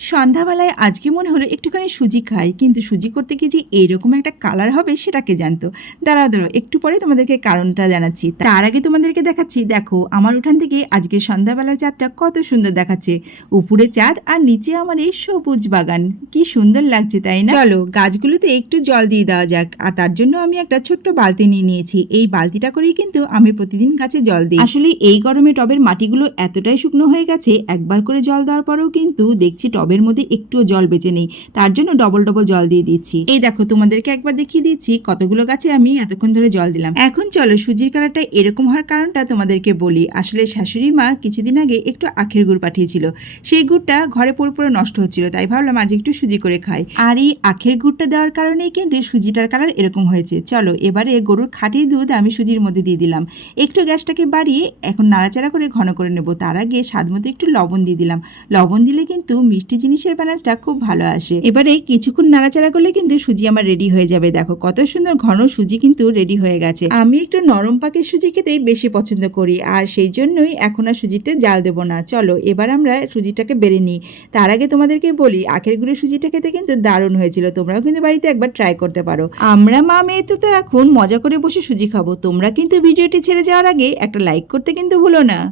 সন্ধ্যাবেলায় আজকে মনে হলো একটুখানি সুজি খাই, কিন্তু সুজি করতে গিয়ে যে এইরকম একটা কালার হবে সেটা কে জানতো। দাঁড়াও একটু পরে তোমাদেরকে কারণটা জানাচ্ছি। তার আগে তোমাদেরকে দেখাচ্ছি, দেখো আমার উঠান থেকে আজকে সন্ধ্যাবেলার চাঁদটা কত সুন্দর দেখাচ্ছে। উপরে চাঁদ আর নিচে আমার এই সবুজ বাগান, কি সুন্দর লাগছে তাই না? চলো গাছগুলোতে একটু জল দিয়ে দেওয়া যাক। আর তার জন্য আমি একটা ছোট্ট বালতি নিয়ে নিয়েছি। এই বালতিটা করেই কিন্তু আমি প্রতিদিন গাছে জল দিই। আসলে এই গরমে টবের মাটিগুলো এতটাই শুকনো হয়ে গেছে, একবার করে জল দেওয়ার পরেও কিন্তু দেখছি টবের মধ্যে একটুও জল বেঁচে নেই। তার জন্য ডবল ডবল জল দিয়ে দিচ্ছি। এই দেখো তোমাদেরকে একবার দেখিয়ে দিচ্ছি কতগুলো গাছে আমি এতক্ষণ ধরে জল দিলাম। এখন চলো সুজির কালারটা এরকম হওয়ার কারণটা তোমাদেরকে বলি। আসলে শাশুড়ি মা কিছুদিন আগে একটু আখের গুড় পাঠিয়েছিল, সেই গুড়টা ঘরে পড়ে পড়ে নষ্ট হচ্ছিল, তাই ভাবলাম আজ একটু সুজি করে খাই। আর এই আখের গুড়টা দেওয়ার কারণেই কিন্তু সুজিটার কালার এরকম হয়েছে। চলো এবারে গরুর খাঁটি দুধ আমি সুজির মধ্যে দিয়ে দিলাম। একটু গ্যাসটাকে বাড়িয়ে এখন নাড়াচাড়া করে ঘন করে নেব। তার আগে স্বাদ মতো একটু লবণ দিয়ে দিলাম। লবণ দিলে কিন্তু মিষ্টি জিনিসের ব্যালেন্সটা খুব ভালো আসে। এবারে কিছুক্ষণ নাড়াচাড়া করলে কিন্তু সুজি আমার রেডি হয়ে যাবে। দেখো কত সুন্দর ঘন সুজি কিন্তু রেডি হয়ে গেছে। আমি একটু নরম পাকের সুজি খেতেই বেশি পছন্দ করি, আর সেই জন্যই এখন আর সুজিতে জাল দেবো না। চলো এবার আমরা সুজিটাকে বেড়ে নিই। তার আগে তোমাদেরকে বলি, আখের গুঁড়ের সুজিটা খেতে কিন্তু দারুণ হয়েছিল। তোমরাও কিন্তু বাড়িতে একবার ট্রাই করতে পারো। আমরা মা মেয়েতে তো এখন মজা করে বসে সুজি খাবো। তোমরা কিন্তু ভিডিওটি ছেড়ে যাওয়ার আগে একটা লাইক করতে কিন্তু ভুলো না।